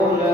Oh, yeah.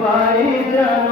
পাই যেন